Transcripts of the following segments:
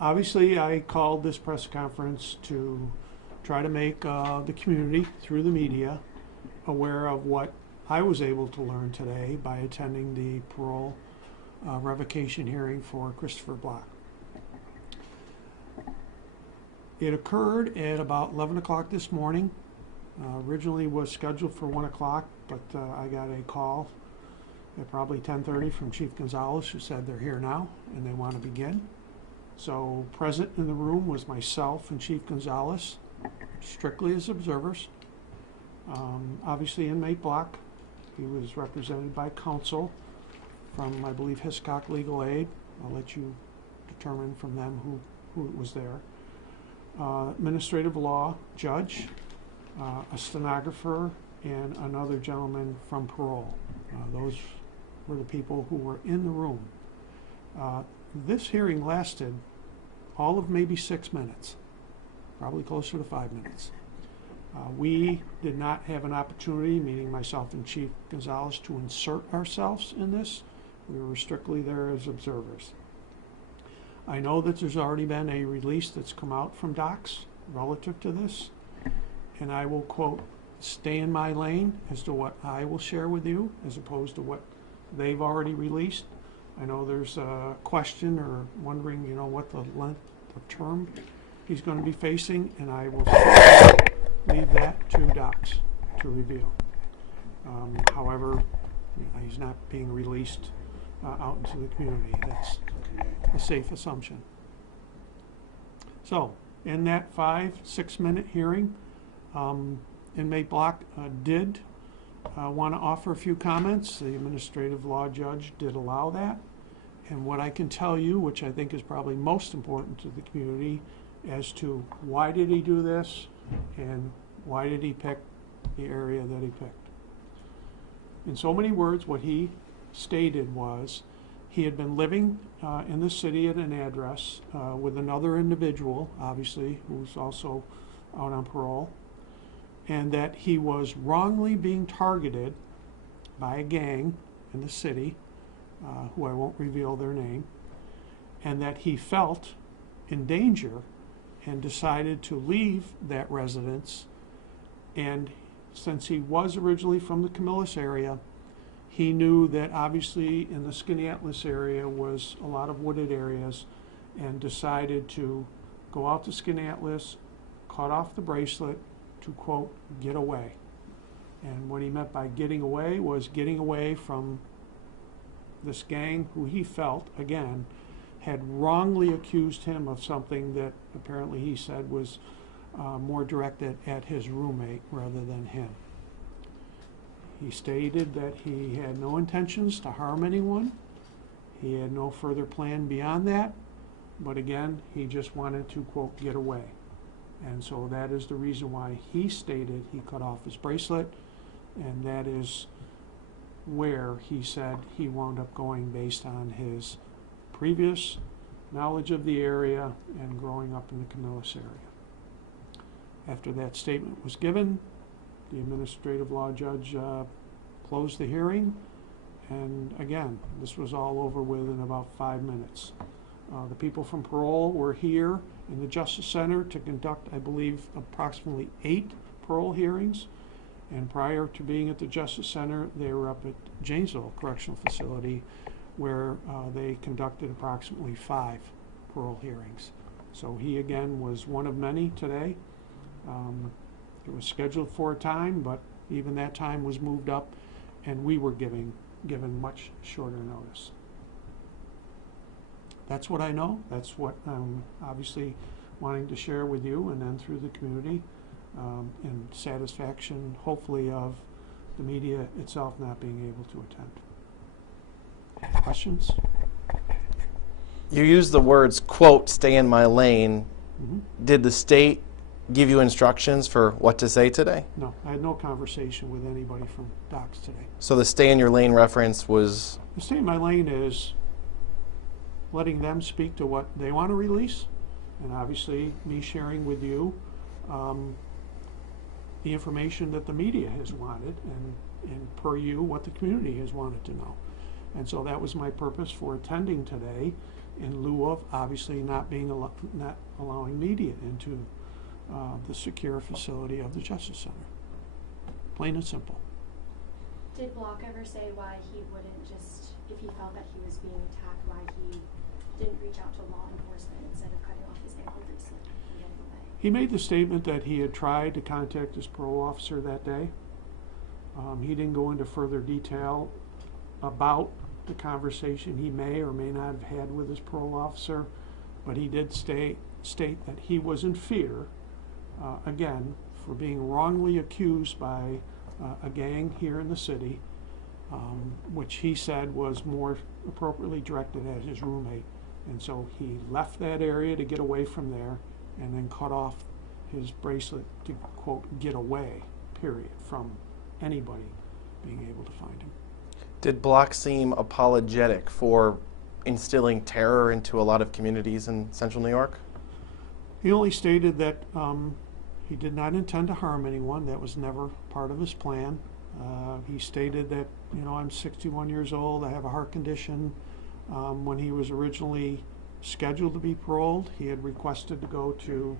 Obviously, I called this press conference to try to make the community, through the media, aware of what I was able to learn today by attending the parole revocation hearing for Christopher Block. It occurred at about 11 o'clock this morning. Originally was scheduled for 1 o'clock, but I got a call at probably 10:30 from Chief Gonzalez, who said they're here now and they want to begin. So present in the room was myself and Chief Gonzalez, strictly as observers. Obviously inmate Block, he was represented by counsel from, I believe, Hiscock Legal Aid. I'll let you determine from them who was there. Administrative law judge, a stenographer, and another gentleman from parole. Those were the people who were in the room. This hearing lasted all of maybe 6 minutes, probably closer to 5 minutes. We did not have an opportunity, meaning myself and Chief Gonzalez, to insert ourselves in this. We were strictly there as observers. I know that there's already been a release that's come out from docs relative to this, and I will quote, "Stay in my lane" as to what I will share with you as opposed to what they've already released. I know there's a question or wondering, what the length of term he's going to be facing, and I will leave that to docs to reveal. However, he's not being released out into the community. That's a safe assumption. So, in that 5-6 minute hearing, inmate Block did want to offer a few comments. The administrative law judge did allow that. And what I can tell you, which I think is probably most important to the community, as to why did he do this and why did he pick the area that he picked. In so many words, what he stated was he had been living in the city at an address with another individual, obviously, who's also out on parole, and that he was wrongly being targeted by a gang in the city, who I won't reveal their name, and that he felt in danger and decided to leave that residence. And since he was originally from the Camillus area, he knew that obviously in the Skaneateles area was a lot of wooded areas, and decided to go out to Skaneateles, cut off the bracelet to, quote, get away. And what he meant by getting away was getting away from this gang who he felt, again, had wrongly accused him of something that apparently he said was more directed at his roommate rather than him. He stated that he had no intentions to harm anyone. He had no further plan beyond that. But again, he just wanted to, quote, get away. And so that is the reason why he stated he cut off his bracelet, and that is where he said he wound up going based on his previous knowledge of the area and growing up in the Camillus area. After that statement was given, the administrative law judge closed the hearing, and again, this was all over with in about 5 minutes. The people from parole were here in the Justice Center to conduct, I believe, approximately 8 parole hearings. And prior to being at the Justice Center, they were up at Janesville Correctional Facility, where they conducted approximately 5 parole hearings. So he, again, was one of many today. It was scheduled for a time, but even that time was moved up, and we were given much shorter notice. That's what I know. That's what I'm obviously wanting to share with you and then through the community, in satisfaction, hopefully, of the media itself not being able to attend. Questions? You used the words, quote, "stay in my lane." Mm-hmm. Did the state give you instructions for what to say today? No, I had no conversation with anybody from docs today. So the stay in your lane reference was? The stay in my lane is letting them speak to what they want to release, and obviously me sharing with you the information that the media has wanted, and per you, what the community has wanted to know. And so that was my purpose for attending today, in lieu of obviously not allowing media into the secure facility of the Justice Center. Plain and simple. Did Block ever say why he wouldn't just, if he felt that he was being attacked, why he didn't reach out to law enforcement instead of cutting off his ankle bracelet and getting away? He made the statement that he had tried to contact his parole officer that day. He didn't go into further detail about the conversation he may or may not have had with his parole officer, but he did state that he was in fear, again, for being wrongly accused by a gang here in the city, which he said was more appropriately directed at his roommate. And so he left that area to get away from there and then cut off his bracelet to, quote, get away, period, from anybody being able to find him. Did Block seem apologetic for instilling terror into a lot of communities in central New York? He only stated that he did not intend to harm anyone. That was never part of his plan. He stated that, you know, I'm 61 years old, I have a heart condition. When he was originally scheduled to be paroled, he had requested to go to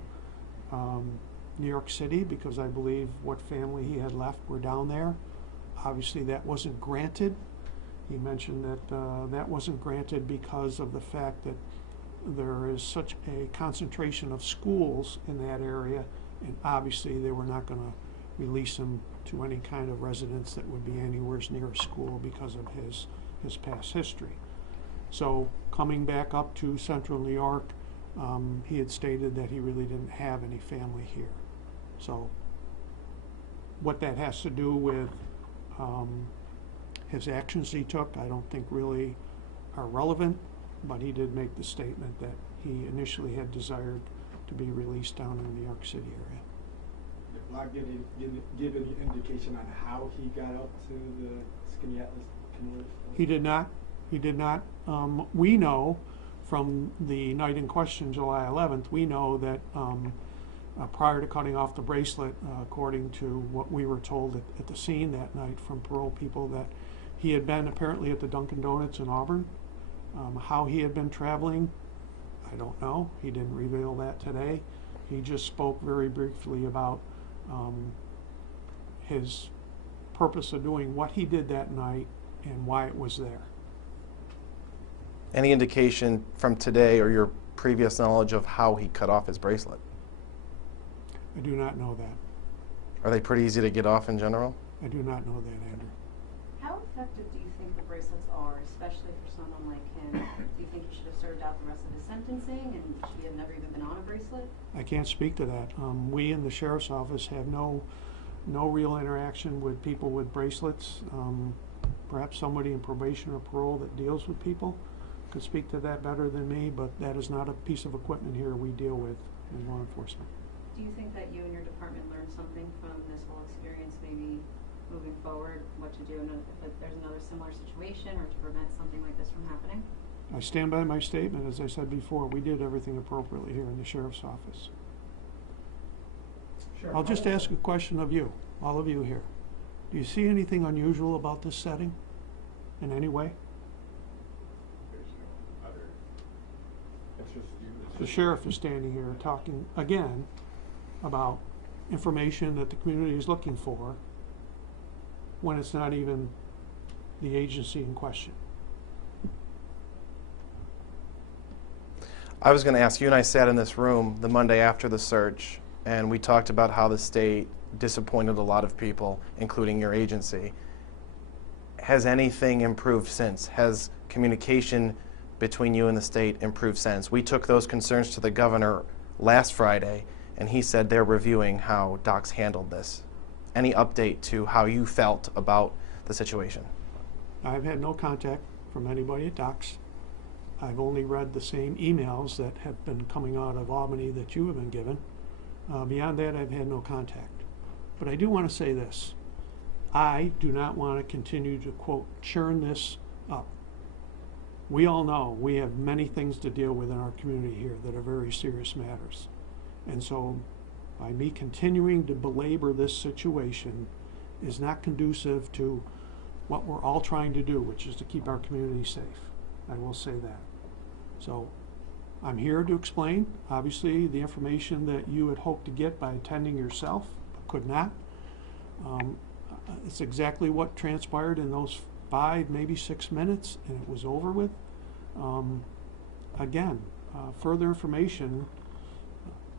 New York City because I believe what family he had left were down there. Obviously that wasn't granted. He mentioned that that wasn't granted because of the fact that there is such a concentration of schools in that area, and obviously they were not going to release him to any kind of residence that would be anywhere near a school because of his past history. So coming back up to central New York, he had stated that he really didn't have any family here. So what that has to do with his actions he took, I don't think really are relevant, but he did make the statement that he initially had desired to be released down in the New York City area. Did Block give any indication on how he got up to the Skaneateles? He did not. He did not. We know from the night in question, July 11th, we know that prior to cutting off the bracelet, according to what we were told at the scene that night from parole people, that he had been apparently at the Dunkin' Donuts in Auburn. How he had been traveling, I don't know. He didn't reveal that today. He just spoke very briefly about his purpose of doing what he did that night and why it was there. Any indication from today or your previous knowledge of how he cut off his bracelet? I do not know that. Are they pretty easy to get off in general? I do not know that, Andrew. How effective do you think the bracelets are, especially for someone like him? Do you think he should have served out the rest of his sentencing and should he have never even been on a bracelet? I can't speak to that. We in the Sheriff's Office have no real interaction with people with bracelets. Perhaps somebody in probation or parole that deals with people could speak to that better than me, but that is not a piece of equipment here we deal with in law enforcement. Do you think that you and your department learned something from this whole experience, maybe moving forward, what to do if there's another similar situation or to prevent something like this from happening? I stand by my statement. As I said before, we did everything appropriately here in the Sheriff's Office. Sure. I'll just ask a question of you, all of you here. Do you see anything unusual about this setting in any way? There's no other. It's just you. The sheriff is standing here talking again about information that the community is looking for when it's not even the agency in question. I was going to ask, you and I sat in this room the Monday after the search, and we talked about how the state disappointed a lot of people, including your agency. Has anything improved since? Has communication between you and the state improved since? We took those concerns to the governor last Friday, and he said they're reviewing how docs handled this. Any update to how you felt about the situation? I've had no contact from anybody at docs. I've only read the same emails that have been coming out of Albany that you have been given. Beyond that, I've had no contact. But I do want to say this. I do not want to continue to, quote, churn this up. We all know we have many things to deal with in our community here that are very serious matters. And so by me continuing to belabor this situation is not conducive to what we're all trying to do, which is to keep our community safe. I will say that. So I'm here to explain, obviously, the information that you had hoped to get by attending yourself, but could not. It's exactly what transpired in those 5, maybe 6 minutes, and it was over with. Again, further information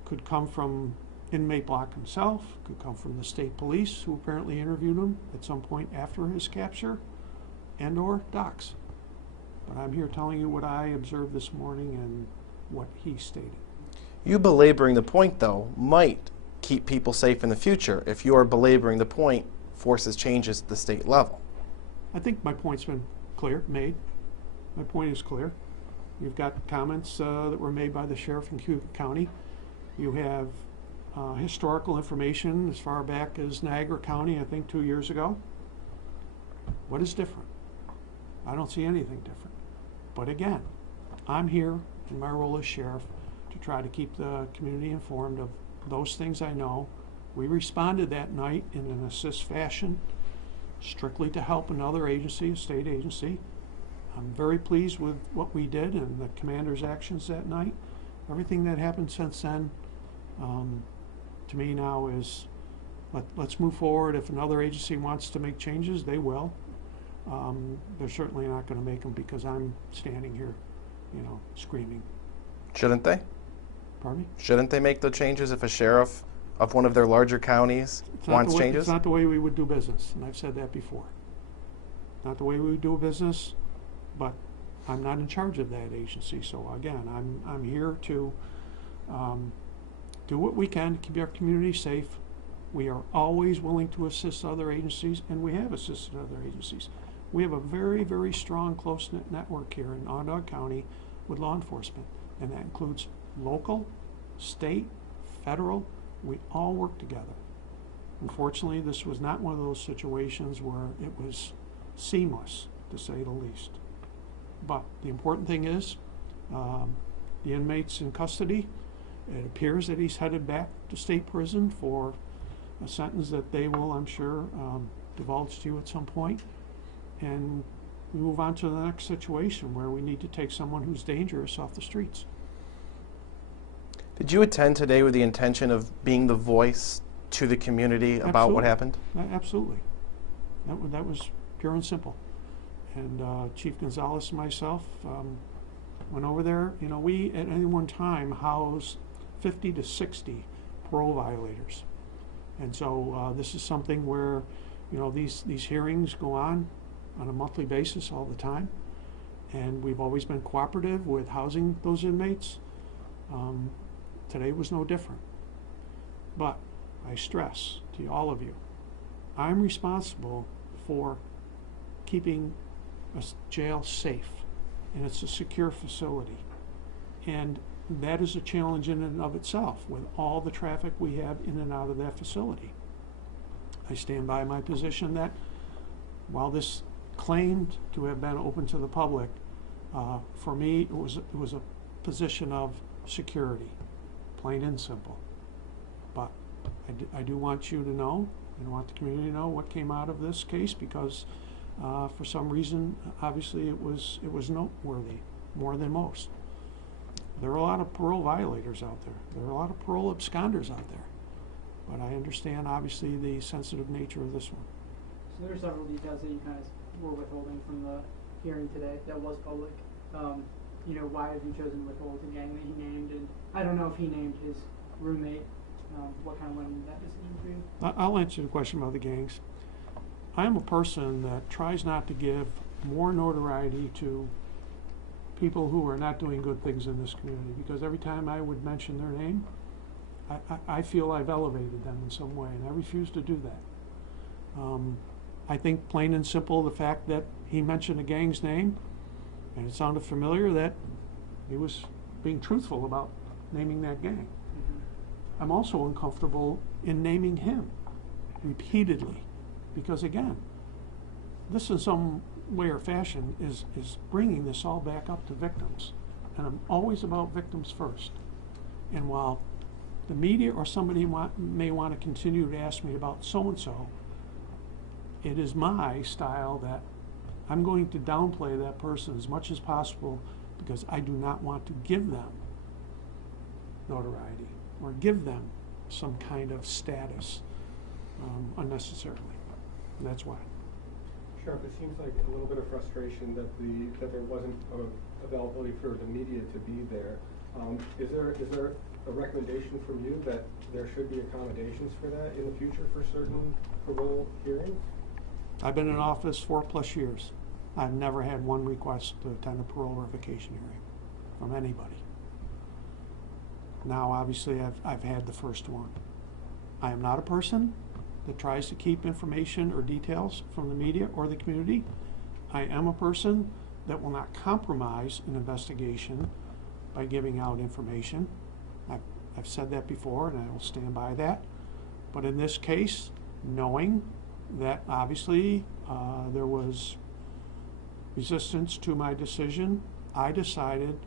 could come from inmate Block himself, could come from the state police, who apparently interviewed him at some point after his capture, and/or docs. But I'm here telling you what I observed this morning and what he stated. You belaboring the point, though, might keep people safe in the future if your belaboring the point forces changes at the state level. I think my point's been made. My point is clear. You've got comments that were made by the sheriff in Cuyahoga County. You have historical information as far back as Niagara County, I think 2 years ago. What is different? I don't see anything different. But again, I'm here in my role as sheriff to try to keep the community informed of those things I know. We responded that night in an assist fashion, strictly to help another agency, a state agency. I'm very pleased with what we did and the commander's actions that night. Everything that happened since then, to me now is, let's move forward. If another agency wants to make changes, they will. They're certainly not going to make them because I'm standing here, screaming. Shouldn't they? Pardon me? Shouldn't they make the changes if a sheriff of one of their larger counties wants changes? It's not the way we would do business, and I've said that before. Not the way we would do business, but I'm not in charge of that agency. So again, I'm here to do what we can to keep our community safe. We are always willing to assist other agencies, and we have assisted other agencies. We have a very, very strong, close-knit network here in Onondaga County with law enforcement, and that includes local, state, federal. We all work together. Unfortunately, this was not one of those situations where it was seamless, to say the least. But the important thing is, the inmate's in custody. It appears that he's headed back to state prison for a sentence that they will, I'm sure, divulge to you at some point. And we move on to the next situation where we need to take someone who's dangerous off the streets. Did you attend today with the intention of being the voice to the community about what happened? Absolutely. That was pure and simple. And Chief Gonzalez and myself went over there. We at any one time house 50 to 60 parole violators. And so this is something where, these hearings go on a monthly basis all the time. And we've always been cooperative with housing those inmates. Today was no different. But I stress to all of you, I'm responsible for keeping a jail safe, and it's a secure facility. And that is a challenge in and of itself with all the traffic we have in and out of that facility. I stand by my position that while this claimed to have been open to the public, for me it was a position of security, plain and simple. But I do want you to know, and I want the community to know what came out of this case, because for some reason, obviously it was noteworthy more than most. There are a lot of parole violators out there. There are a lot of parole absconders out there. But I understand, obviously, the sensitive nature of this one. So there are several details that you guys were withholding from the hearing today that was public. Why have you chosen to withhold the gang that he named? And I don't know if he named his roommate. What kind of went into that decision for you? I'll answer the question about the gangs. I am a person that tries not to give more notoriety to people who are not doing good things in this community, because every time I would mention their name, I feel I've elevated them in some way, and I refuse to do that. I think plain and simple, the fact that he mentioned a gang's name, and it sounded familiar, that he was being truthful about naming that gang. Mm-hmm. I'm also uncomfortable in naming him repeatedly, because again, this in some way or fashion is bringing this all back up to victims. And I'm always about victims first. And while the media or somebody may want to continue to ask me about so-and-so, it is my style that I'm going to downplay that person as much as possible because I do not want to give them notoriety or give them some kind of status unnecessarily. And that's why. Sheriff, it seems like a little bit of frustration that there wasn't availability for the media to be there. Is there a recommendation from you that there should be accommodations for that in the future for certain parole hearings? I've been in office 4+ years. I've never had one request to attend a parole revocation hearing from anybody. Now, obviously, I've had the first one. I am not a person that tries to keep information or details from the media or the community. I am a person that will not compromise an investigation by giving out information. I've said that before, and I will stand by that. But in this case, knowing that obviously there was resistance to my decision, I decided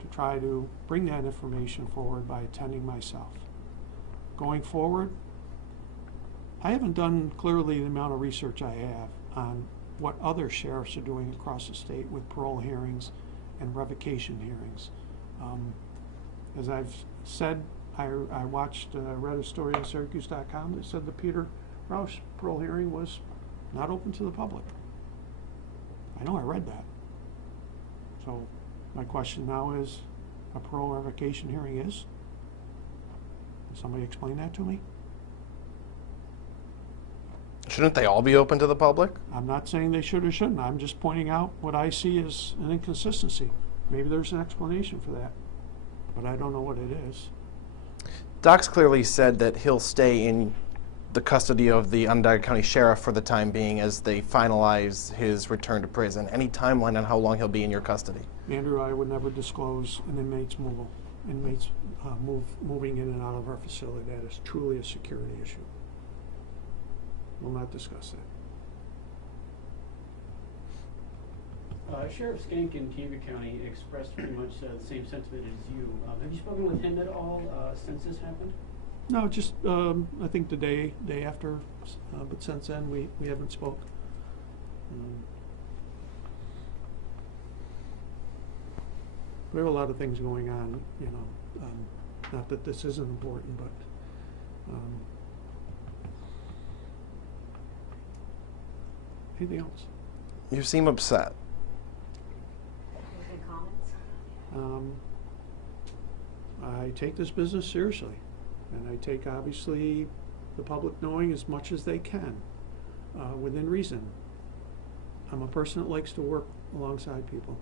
to try to bring that information forward by attending myself. Going forward, I haven't done clearly the amount of research I have on what other sheriffs are doing across the state with parole hearings and revocation hearings. As I've said, I read a story on Syracuse.com that said the Peter Rausch parole hearing was not open to the public. I know I read that. So my question now is, a parole revocation hearing is? Can somebody explain that to me? Shouldn't they all be open to the public? I'm not saying they should or shouldn't. I'm just pointing out what I see as an inconsistency. Maybe there's an explanation for that, but I don't know what it is. Doc's clearly said that he'll stay in the custody of the Onondaga County Sheriff for the time being as they finalize his return to prison. Any timeline on how long he'll be in your custody? Andrew, I would never disclose an inmate's moving in and out of our facility. That is truly a security issue. We'll not discuss that. Sheriff Skank in Cambria County expressed pretty much the same sentiment as you. Have you spoken with him at all since this happened? No, just I think the day after, but since then we haven't spoke. We have a lot of things going on, you know. Not that this isn't important, but anything else? You seem upset. Any comments? I take this business seriously, and I take obviously the public knowing as much as they can within reason. I'm a person that likes to work alongside people.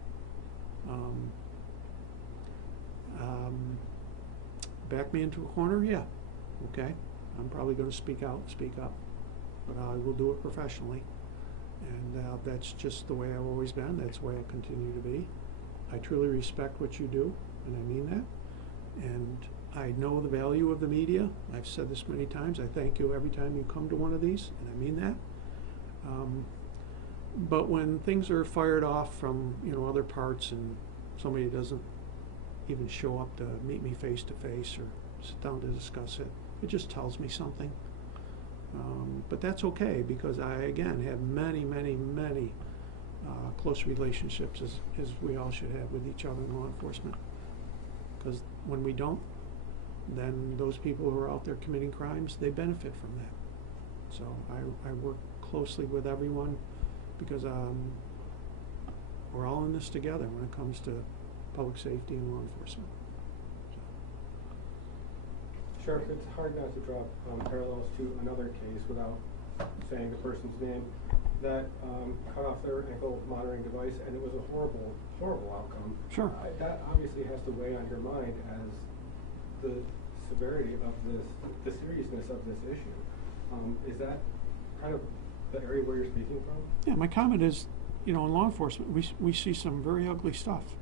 Back me into a corner, yeah, okay. I'm probably going to speak out, speak up, but I will do it professionally, and that's just the way I've always been. That's the way I continue to be. I truly respect what you do, and I mean that. And I know the value of the media. I've said this many times. I thank you every time you come to one of these, and I mean that. But when things are fired off from other parts, and somebody doesn't even show up to meet me face to face or sit down to discuss it, it just tells me something. But that's okay, because I again have many close relationships, as we all should have, with each other in law enforcement. Because when we don't, then those people who are out there committing crimes, they benefit from that. So I work closely with everyone, because we're all in this together when it comes to public safety and law enforcement. Sheriff, it's hard not to draw parallels to another case without saying the person's name that cut off their ankle monitoring device, and it was a horrible outcome. Sure. That obviously has to weigh on your mind as the severity of this, the seriousness of this issue. Is that kind of the area where you're speaking from? Yeah, my comment is, in law enforcement, we see some very ugly stuff,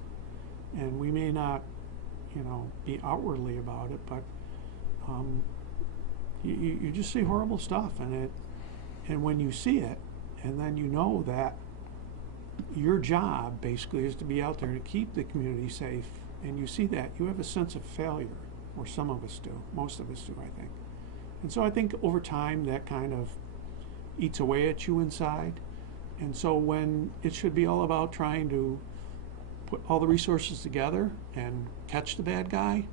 and we may not, be outwardly about it, but you just see horrible stuff, and when you see it, and then you know that your job basically is to be out there to keep the community safe, and you see that, you have a sense of failure, or some of us do, most of us do, I think. And so I think over time that kind of eats away at you inside. And so when it should be all about trying to put all the resources together and catch the bad guy.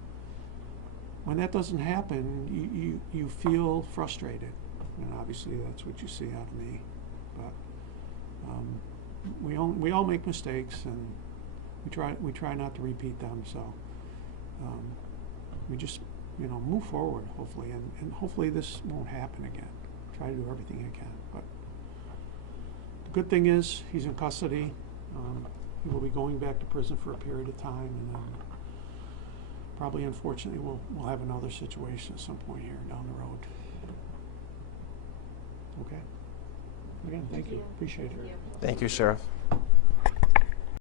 When that doesn't happen, you feel frustrated, and obviously that's what you see out of me. But we all make mistakes, and we try not to repeat them. So we just move forward, hopefully, and hopefully this won't happen again. Try to do everything I can. But the good thing is he's in custody. He will be going back to prison for a period of time, and then probably, unfortunately, we'll have another situation at some point here down the road. Okay. Again, thank you. Appreciate it. Thank you, Sheriff.